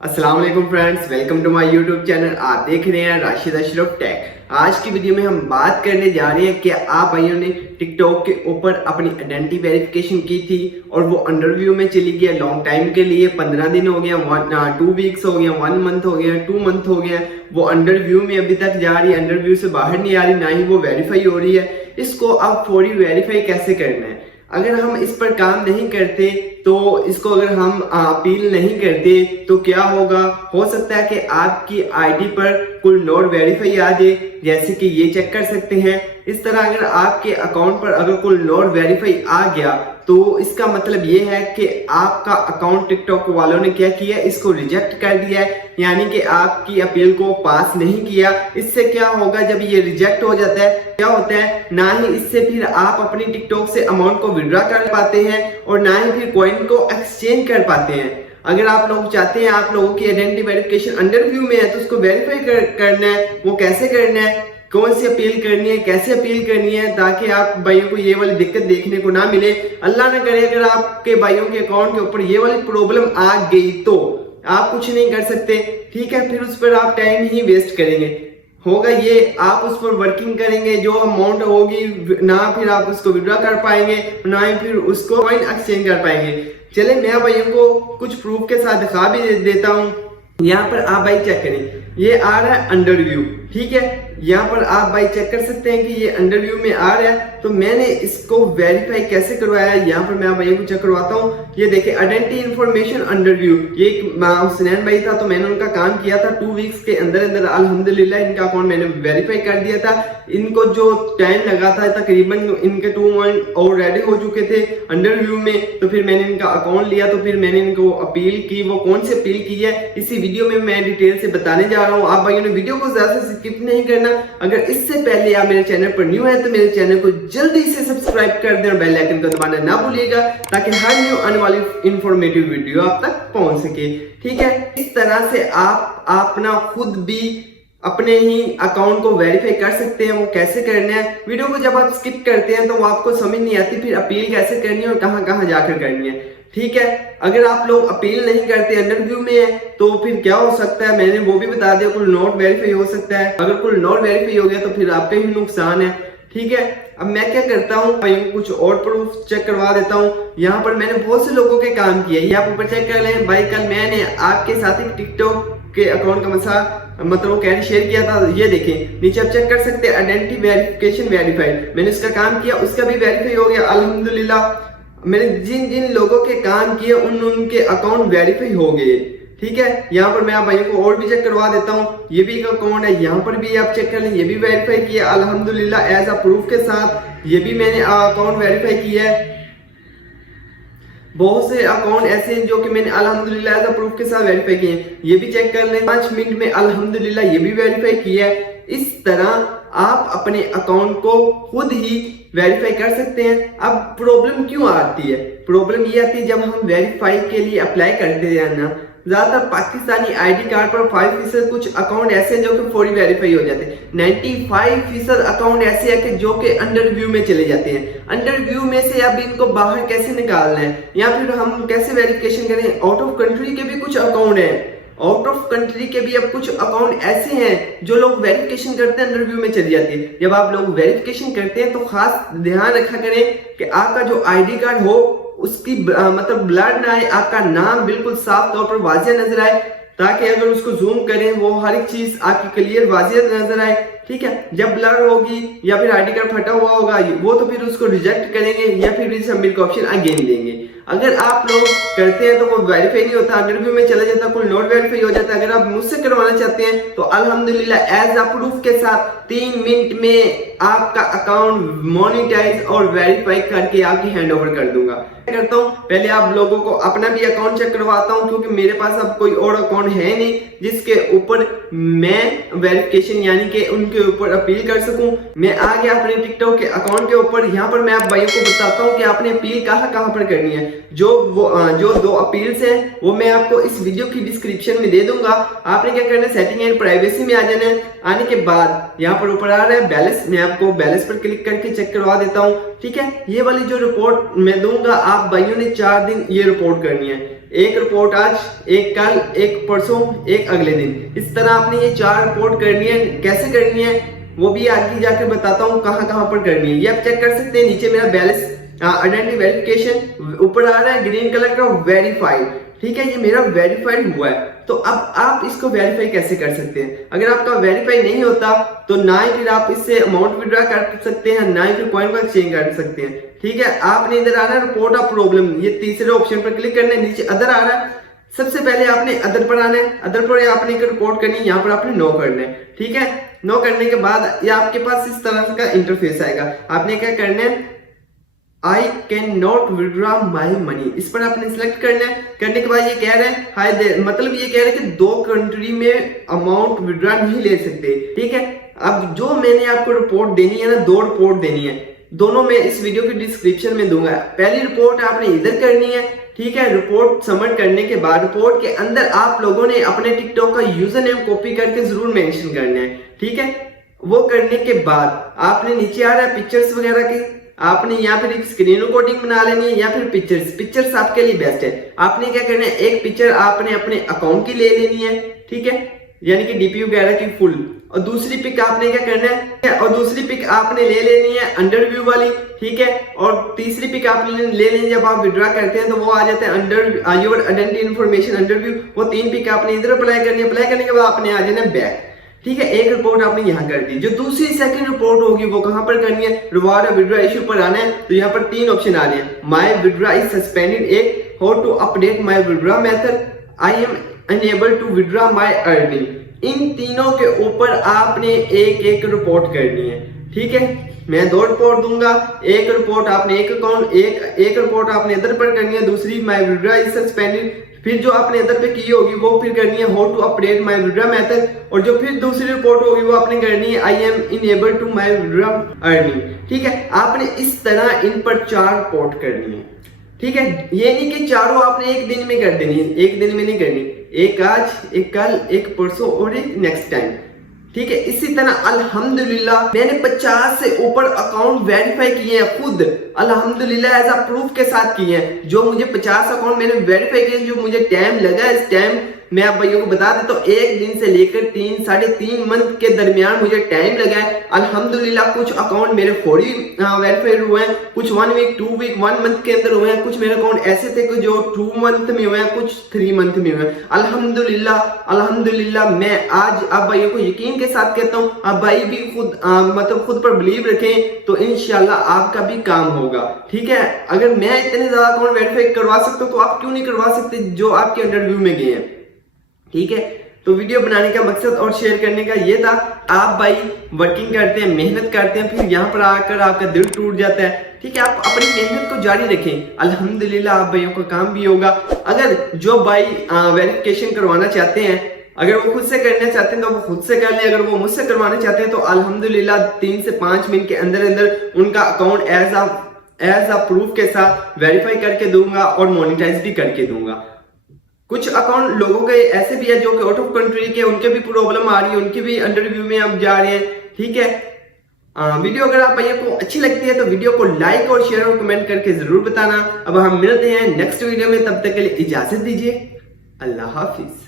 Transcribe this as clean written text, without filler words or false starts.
अस्सलाम वालेकुम friends, welcome to my YouTube channel. आप देख रहे हैं राशिद अशरफ टेक। आज की वीडियो में हम बात करने जा रहे हैं कि आप भाइयों ने टिकटॉक के ऊपर अपनी आइडेंटिटी वेरिफिकेशन की थी और वो अंडरव्यू में चली गई लॉन्ग टाइम के लिए। 15 दिन हो गया, 2 वीक्स हो गया, 1 मंथ हो गया, 2 मंथ हो गया, वो अंडरव्यू में अभी तक जा रही है, अंडरव्यू से बाहर नहीं आ रही, ना ही वो वेरीफाई हो रही है। इसको अब फौरी वेरीफाई कैसे करना है? अगर हम इस पर काम नहीं करते तो इसको अगर हम अपील नहीं करते तो क्या होगा? हो सकता है कि आपकी आईडी पर कुल नोट वेरीफाई आ जाए, जैसे कि ये चेक कर सकते हैं। इस तरह अगर आपके अकाउंट पर अगर कुल नोट वेरीफाई आ गया तो इसका मतलब ये है कि आपका अकाउंट टिकटॉक वालों ने क्या किया, इसको रिजेक्ट कर दिया है, यानी कि आपकी अपील को पास नहीं किया। इससे क्या होगा? जब ये रिजेक्ट हो जाता है क्या होता है, ना ही इससे फिर आप अपनी टिकटॉक से अमाउंट को विड्रॉ कर पाते हैं और ना ही फिर कॉइन को एक्सचेंज कर पाते हैं। अगर आप लोग चाहते हैं आप लोगों की आइडेंटिटी वेरिफिकेशन अंडरव्यू में है तो उसको वेरीफाई करना है। वो कैसे करना है, कौन सी अपील करनी है, कैसे अपील करनी है, ताकि आप भाइयों को ये वाली दिक्कत देखने को ना मिले। अल्लाह ना करे अगर आपके भाइयों के अकाउंट के ऊपर ये वाली प्रॉब्लम आ गई तो आप कुछ नहीं कर सकते, ठीक है? फिर उस पर आप टाइम ही वेस्ट करेंगे। होगा ये, आप उस पर वर्किंग करेंगे, जो अमाउंट होगी ना फिर आप उसको विड्रॉ कर पाएंगे, ना ही फिर उसको कॉइन एक्सचेंज कर पाएंगे। चले मैं भाइयों को कुछ प्रूफ के साथ दिखा भी देता हूँ। यहाँ पर आप भाई चेक करें, ये आ रहा है अंडरव्यू, ठीक है? यहाँ पर आप भाई चेक कर सकते हैं कि ये अंडरव्यू में आ रहा है। तो मैंने इसको वेरीफाई कैसे करवाया है, यहाँ पर मैं भाई को चेक करवाता हूँ। ये देखिए आइडेंटिटी इंफॉर्मेशन अंडरव्यू, ये हुसनैन भाई था, तो मैंने उनका काम किया था 2 वीक्स के अंदर अंदर अल्हम्दुलिल्लाह इनका अकाउंट मैंने वेरीफाई कर दिया था। इनको जो टाइम लगा था तकरीबन इनके 2 मंथ ऑलरेडी हो चुके थे अंडरव्यू में। तो फिर मैंने इनका अकाउंट लिया, तो फिर मैंने इनको अपील की। वो कौन सी अपील की है इसी वीडियो में मैं डिटेल से बताने जा रहा हूँ। आप भाइयों ने वीडियो को ज्यादा से स्किप नहीं करना। अगर इससे पहले आप मेरे चैनल पर न्यू है तो मेरे चैनल को जल्दी से सब्सक्राइब कर दें और बेल आइकन को दबाना ना भूलिएगा, ताकि हर न्यू आने वाली इंफॉर्मेटिव वीडियो आप तक पहुंच सके, ठीक है? इस तरह से आप अपना खुद भी अपने ही अकाउंट को वेरीफाई कर सकते हैं। वो कैसे करना है, वीडियो को जब आप स्किप करते हैं तो वो आपको समझ नहीं आती, फिर अपील कैसे करनी है और कहां कहां जाकर करनी है, ठीक है? अगर आप लोग अपील नहीं करते, अंडरव्यू में है, तो फिर क्या हो सकता है मैंने वो भी बता दिया। कुल नोट वेरीफाई हो सकता है। अगर कुल नोट वेरीफाई हो गया तो फिर आपका ही नुकसान है, ठीक है? अब मैं क्या करता हूँ, कुछ और प्रूफ चेक करवा देता हूँ। यहाँ पर मैंने बहुत से लोगों के काम किए, ये आप ऊपर चेक कर लें। भाई कल मैंने आपके साथ ही टिकटॉक के अकाउंट का मतलब वो कैसे शेयर किया था, ये देखें नीचे आप चेक कर सकते हैं आइडेंटिटी वेरिफिकेशन वेरीफाइड। मैंने उसका काम किया, उसका भी वेरीफाई हो गया अल्हम्दुलिल्लाह। मैंने जिन जिन लोगों के काम किए उनके अकाउंट वेरीफाई हो गए, ठीक है? यहाँ पर मैं आप भाइयों को और भी चेक करवा देता हूँ। ये भी एक अकाउंट है, यहाँ पर भी आप चेक कर लें, ये भी वेरीफाई किया अल्हम्दुलिल्लाह एज अ प्रूफ के साथ। ये भी मैंने अकाउंट वेरीफाई किया है। बहुत से अकाउंट ऐसे हैं जो कि मैंने अल्हम्दुलिल्लाह एज अ प्रूफ के साथ वेरीफाई किए हैं। ये भी चेक कर लें, 5 मिनट में अल्हम्दुलिल्लाह ये भी वेरीफाई किया है। इस तरह आप अपने अकाउंट को खुद ही वेरीफाई कर सकते हैं। अब प्रॉब्लम क्यों आती है? प्रॉब्लम ये आती है जब हम वेरीफाई के लिए अप्लाई करते हैं ना, ज्यादातर पाकिस्तानी आईडी कार्ड पर 5% कुछ अकाउंट ऐसे हैं जो कि फौरी वेरीफाई हो जाते हैं। 95% अकाउंट ऐसे हैं कि जो कि अंडरव्यू में चले जाते हैं। अंडरव्यू में से अब इनको बाहर कैसे निकालना है या फिर हम कैसे वेरिफिकेशन करें? आउट ऑफ कंट्री के भी कुछ अकाउंट हैं, आउट ऑफ कंट्री के भी अब कुछ अकाउंट ऐसे हैं जो लोग वेरिफिकेशन करते हैं अंडरव्यू में चली जाती है। जब आप लोग वेरिफिकेशन करते हैं तो खास ध्यान रखा करें कि आपका जो आईडी कार्ड हो उसकी मतलब ब्लर ना आए, आपका नाम बिल्कुल साफ तौर पर वाजिया नजर आए, ताकि अगर उसको जूम करें वो हर एक चीज आपकी क्लियर वाजिया नजर आए, ठीक है? जब ब्लर होगी या फिर आईडी कार्ड फटा हुआ होगा वो तो फिर उसको रिजेक्ट करेंगे या फिर रिसबमिट का ऑप्शन अगेन देंगे। अगर आप लोग करते हैं तो वो वेरीफाई नहीं होता, अंडरव्यू में चला जाता, कुल नोट वेरीफाई हो जाता है। अगर आप मुझसे करवाना चाहते हैं तो अल्हम्दुलिल्लाह एज अ प्रूफ के साथ 3 मिनट में आपका अकाउंट मोनेटाइज और वेरीफाई करके आपकी हैंड ओवर कर दूंगा। करता हूँ पहले आप लोगों को अपना भी अकाउंट चेक करवाता हूँ, क्योंकि मेरे पास अब कोई और अकाउंट है नहीं जिसके ऊपर मैं वेरिफिकेशन यानी कि उनके ऊपर अपील कर सकूं। मैं आ गया अपने टिकटॉक के अकाउंट के ऊपर। यहाँ पर मैं आप भाइयों को बताता हूँ कि आपने अपील कहाँ पर करनी है। जो 2 अपील्स हैं वो मैं आपको इस वीडियो की डिस्क्रिप्शन में दे दूंगा। आपने क्या करना है, सेटिंग एंड प्राइवेसी में आ जाना है। आने के बाद यहाँ पर ऊपर आ रहा है बैलेंस, मैं आपको बैलेंस पर क्लिक करके चेक करवा देता हूँ, ठीक है? ये वाली जो रिपोर्ट मैं दूंगा आप भाइयों ने 4 दिन ये रिपोर्ट करनी है। एक रिपोर्ट आज, एक कल, एक परसों, एक अगले दिन। इस तरह आपने ये 4 रिपोर्ट करनी है। कैसे करनी है वो भी आगे जाकर बताता हूँ कहाँ पर करनी है। ये आप चेक कर सकते हैं, नीचे मेरा बैलेंस आइडेंटिटी वेरिफिकेशन ऊपर आ रहा है ग्रीन कलर का, वेरीफाइड। ठीक है, ये मेरा वेरीफाइड हुआ है। तो अब आप इसको वेरीफाई कैसे कर सकते हैं? अगर आपका वेरीफाई नहीं होता तो ना ही फिर आप इससे अमाउंट विड्रॉ कर सकते हैं, ना ही फिर पॉइंट को एक्सचेंज कर सकते हैं। ठीक है, आपने इधर आना है रिपोर्ट ऑफ प्रॉब्लम, ये तीसरे ऑप्शन पर क्लिक करना है, नीचे अदर आ रहा है। सबसे पहले आपने अदर पर आना है, अदर पर आपने एक रिपोर्ट करनी है, यहाँ पर आपने नो करना है। ठीक है, नो करने के बाद ये आपके पास इस तरह का इंटरफेस आएगा। आपने क्या करना है, I can not withdraw my money, इस पर आपने सिलेक्ट करना है। करने के बाद ये कह रहे हैं हाई देयर, मतलब ये कह रहे हैं कि 2 कंट्री में अमाउंट विड्रॉ नहीं ले सकते। ठीक है, अब जो मैंने आपको रिपोर्ट देनी है ना, 2 रिपोर्ट देनी है, दोनों मैं इस वीडियो के डिस्क्रिप्शन में दूंगा। पहली रिपोर्ट आपने इधर करनी है। ठीक है, रिपोर्ट सबमिट करने के बाद रिपोर्ट के अंदर आप लोगों ने अपने टिकटॉक का यूजर नेम कॉपी करके जरूर मेंशन करना है। ठीक है, वो करने के बाद आपने नीचे आ रहा है पिक्चर्स वगैरह के, आपने यहाँ फिर एक स्क्रीन रिकॉर्डिंग बना लेनी है या फिर पिक्चर्स आपके लिए बेस्ट है। आपने क्या करना है, एक पिक्चर आपने अपने अकाउंट की ले लेनी है। ठीक है, यानी कि डीपी वगैरह की फुल, और दूसरी पिक आपने क्या करना है, और दूसरी पिक आपने ले लेनी है अंडरव्यू वाली। ठीक है, और तीसरी पिक आप ले लेनी, जब आप विड्रॉ करते हैं तो वो आ जाता है अंडर योर आइडेंटिटी इन्फॉर्मेशन अंडरव्यू। वो 3 पिक आपने इधर अप्लाई करनी है। अप्लाई करने के बाद आपने आ जाना बैक। ठीक है, एक रिपोर्ट आपने यहाँ कर दी। जो दूसरी सेकंड रिपोर्ट होगी वो कहाँ पर करनी है, रिवार्ड विड्रॉ इशू पर आना है। तो यहाँ पर 3 ऑप्शन आ रहे हैं, माय विड्रॉ इज सस्पेंडेड, एक how to update my withdraw method, I am unable to withdraw my earning. इन तीनों के ऊपर आपने एक रिपोर्ट करनी है। ठीक है, मैं 2 रिपोर्ट दूंगा। एक रिपोर्ट आपने एक अकाउंट, एक रिपोर्ट आपने इधर पर करनी है, दूसरी माय विड्रॉ इज सस्पेंडेड। फिर जो आपने इधर पे की होगी वो फिर करनी है how to update my withdraw method, और जो फिर दूसरी रिपोर्ट होगी वो आपने करनी है I am enable to my withdraw earning. ठीक है, आपने इस तरह इन पर 4 रिपोर्ट करनी है। ठीक है, ये नहीं कि चारों आपने एक दिन में कर देनी है, एक दिन में नहीं करनी, एक आज, एक कल, एक परसों और एक नेक्स्ट टाइम। ठीक है, इसी तरह अल्हम्दुलिल्लाह मैंने 50 से ऊपर अकाउंट वेरीफाई किए हैं खुद, अल्हम्दुलिल्लाह एज अ प्रूफ के साथ किए हैं। जो मुझे 50 अकाउंट मैंने वेरीफाई किए, जो मुझे टाइम लगा, इस टाइम मैं आप भाइयों को बता देता हूँ, 1 दिन से लेकर 3 साढ़े 3 मंथ के दरमियान मुझे टाइम लगा है। अल्हम्दुलिल्लाह कुछ अकाउंट मेरे फौरी वेरीफाइड हुए हैं, कुछ 1 वीक 2 वीक 1 मंथ के अंदर हुए हैं, कुछ मेरे अकाउंट ऐसे थे कि जो 2 मंथ में हुए हैं, कुछ 3 मंथ में हुए हैं। अल्हम्दुलिल्लाह मैं आज आप भाइयों को यकीन के साथ कहता हूँ, आप भाई भी खुद मतलब खुद पर बिलीव रखें तो इंशाल्लाह आपका भी काम होगा। ठीक है, अगर मैं इतने ज्यादा अकाउंट वेरीफाई करवा सकता हूँ तो आप क्यों नहीं करवा सकते जो आपके अंडरव्यू में गए हैं। ठीक है, तो वीडियो बनाने का मकसद और शेयर करने का ये था। आप भाई वर्किंग करते हैं, मेहनत करते हैं, फिर यहाँ पर आकर आपका दिल टूट जाता है। ठीक है, आप अपनी मेहनत को जारी रखें, अल्हम्दुलिल्लाह आप भाइयों का काम भी होगा। अगर जो भाई वेरिफिकेशन करवाना चाहते हैं, अगर वो खुद से करना चाहते हैं तो वो खुद से कर लें, अगर वो मुझसे करवाना चाहते हैं तो अल्हम्दुलिल्लाह 3 से 5 मिनट के अंदर अंदर उनका अकाउंट एज अ प्रूफ के साथ वेरीफाई करके दूंगा और मोनेटाइज भी करके दूंगा। कुछ अकाउंट लोगों के ऐसे भी है जो कि आउट ऑफ कंट्री के, उनके भी प्रॉब्लम आ रही है, उनके भी अंडरव्यू में अब जा रहे हैं। ठीक है, वीडियो अगर आप भैया को अच्छी लगती है तो वीडियो को लाइक और शेयर और कमेंट करके जरूर बताना। अब हम मिलते हैं नेक्स्ट वीडियो में, तब तक के लिए इजाजत दीजिए, अल्लाह हाफिज।